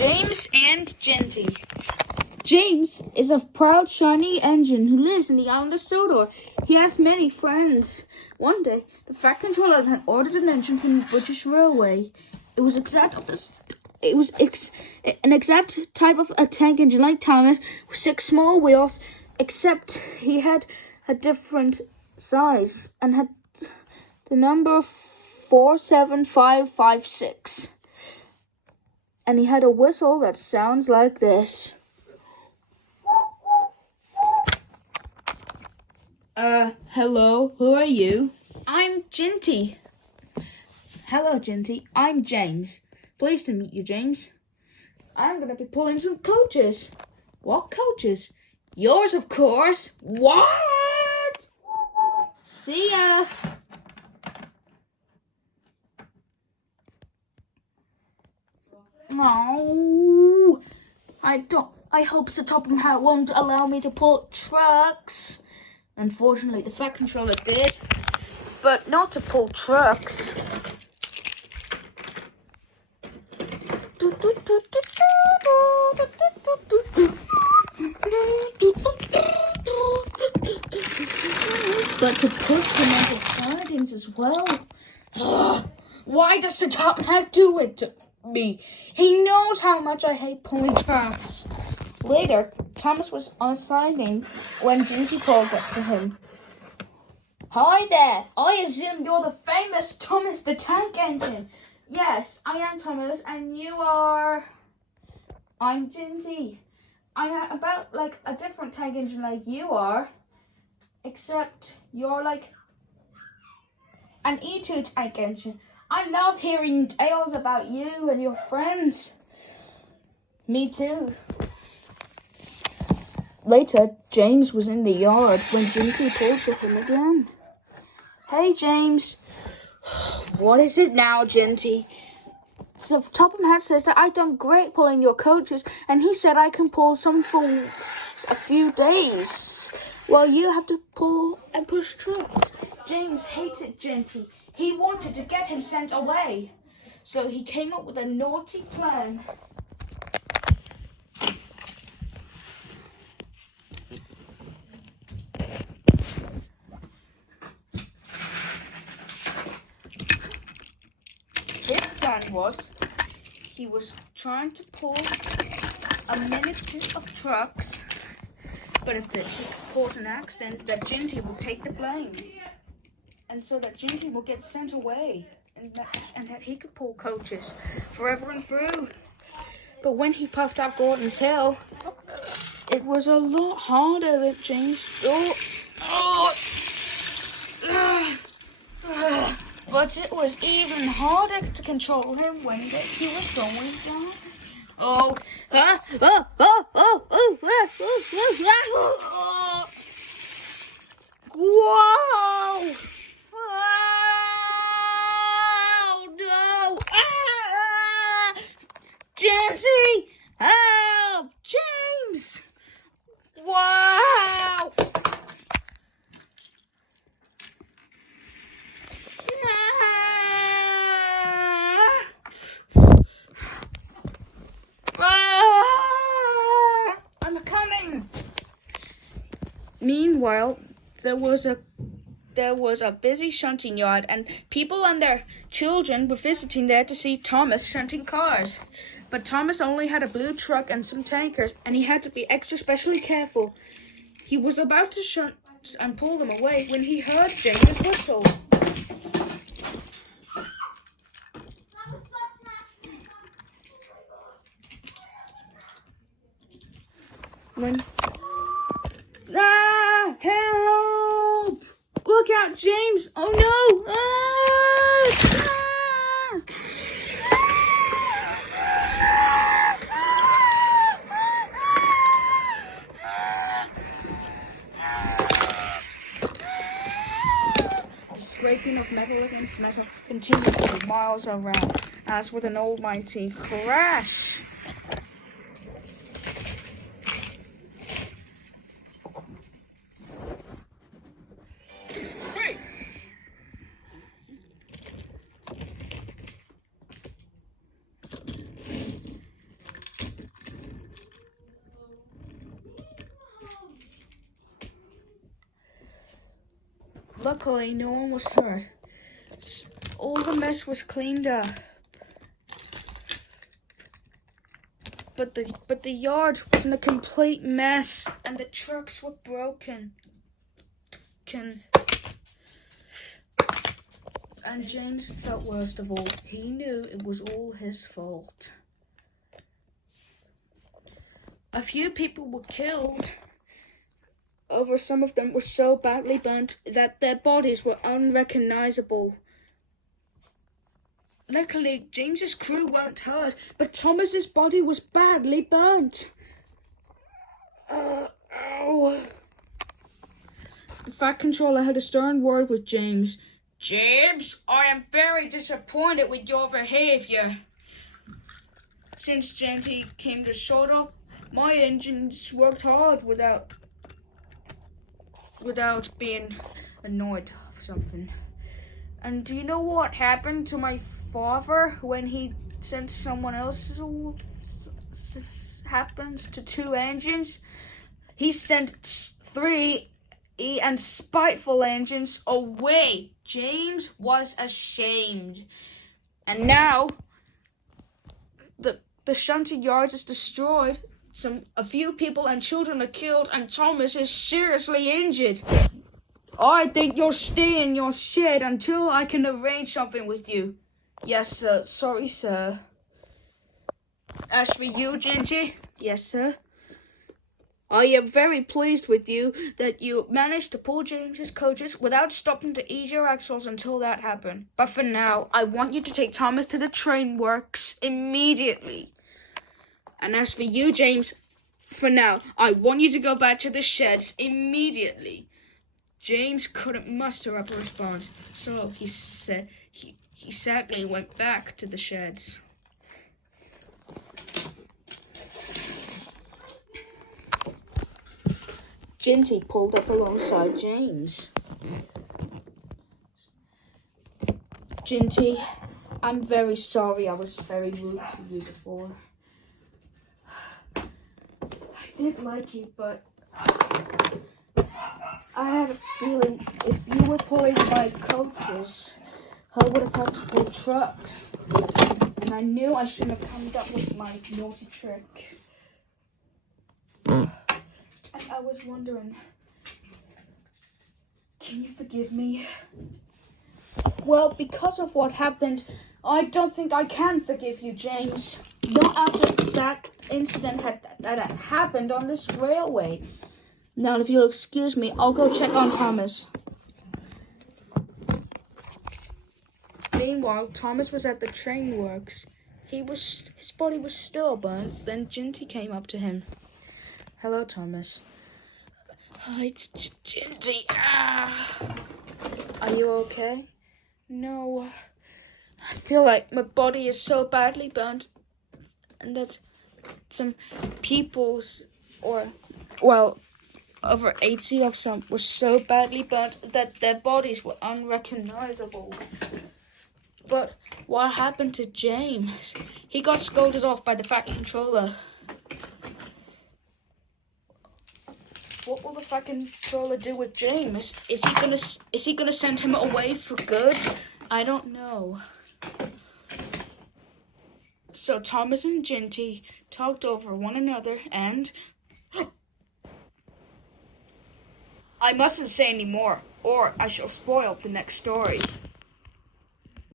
James and Jinty. James is a proud, shiny engine who lives in the island of Sodor. He has many friends. One day, the Fat Controller had ordered an engine from the British Railway. It was an exact type of a tank engine like Thomas, with 6 small wheels, except he had a different size and had the number 47556. And he had a whistle that sounds like this. Hello, who are you? I'm Jinty. Hello, Jinty. I'm James. Pleased to meet you, James. I'm going to be pulling some coaches. What coaches? Yours, of course. What? See ya. No, I hope the Topham Hatt won't allow me to pull trucks. Unfortunately, the Fat Controller did, but not to pull trucks. But to push them into sidings as well. Why does the Topham Hatt do it to me? He knows how much I hate pulling trucks. Later, Thomas was on a siding when Jinty called up to him. Hi there, I assume you're the famous Thomas the Tank Engine. Yes, I am Thomas, and you are... I'm Jinty. I'm about like a different tank engine like you are, except you're like an E2 tank engine. I love hearing tales about you and your friends. Me too. Later, James was in the yard when Jinty called to him again. Hey, James. What is it now, Jinty? So Topham Hatt says that I've done great pulling your coaches, and he said I can pull some for a few days. Well, you have to pull and push trucks. James hates it, Jinty. He wanted to get him sent away. So he came up with a naughty plan. His plan was, he was trying to pull a minute of trucks, but if he caused an accident, that Jinty would take the blame. And so that Jinty will get sent away, and that he could pull coaches forever and through. But when he puffed up Gordon's Hill, it was a lot harder than James thought. But it was even harder to control him when he was going down. Whoa! Oh, no! Jinty! Help! James! Wow! I'm coming! Meanwhile, there was a busy shunting yard, and people and their children were visiting there to see Thomas shunting cars. But Thomas only had a blue truck and some tankers, and he had to be extra specially careful. He was about to shunt and pull them away when he heard James whistle. Help! Look out, James! Oh no! The scraping of metal against metal continued for miles around, as with an almighty crash. Luckily, no one was hurt. All the mess was cleaned up. But the yard was in a complete mess, and the trucks were broken. And James felt worst of all. He knew it was all his fault. A few people were killed. Over some of them were so badly burnt that their bodies were unrecognizable. Luckily, James's crew weren't hurt, but Thomas's body was badly burnt. Ow. The Fat Controller had a stern word with James. James, I am very disappointed with your behavior. Since Jinty came to Sodor, my engines worked hard without being annoyed of something. And do you know what happened to my father when he sent someone else's happens to 2 engines? He sent 3 and spiteful engines away. James was ashamed. And now the shunted yards is destroyed. A few people and children are killed, and Thomas is seriously injured. I think you'll stay in your shed until I can arrange something with you. Yes, sir. Sorry, sir. As for you, Jinty? Yes, sir. I am very pleased with you that you managed to pull James's coaches without stopping to ease your axles until that happened. But for now, I want you to take Thomas to the train works immediately. And as for you, James, for now, I want you to go back to the sheds immediately. James couldn't muster up a response, so he sadly went back to the sheds. Jinty pulled up alongside James. Jinty, I'm very sorry I was very rude to you before. I did like you, but I had a feeling if you were pulling my coaches, I would have had to pull trucks. And I knew I shouldn't have come up with my naughty trick. I was wondering, can you forgive me? Well, because of what happened, I don't think I can forgive you, James. Not after that incident that had happened on this railway. Now, if you'll excuse me, I'll go check on Thomas. Meanwhile, Thomas was at the train works. His body was still burnt. Then Jinty came up to him. Hello, Thomas. Hi, Jinty. Are you okay? No. I feel like my body is so badly burnt, and that some people's, over 80 of some were so badly burnt that their bodies were unrecognizable. But what happened to James? He got scolded off by the Fat Controller. What will the Fat Controller do with James? Is he gonna send him away for good? I don't know. So Thomas and Jinty talked over one another, and I mustn't say any more, or I shall spoil the next story.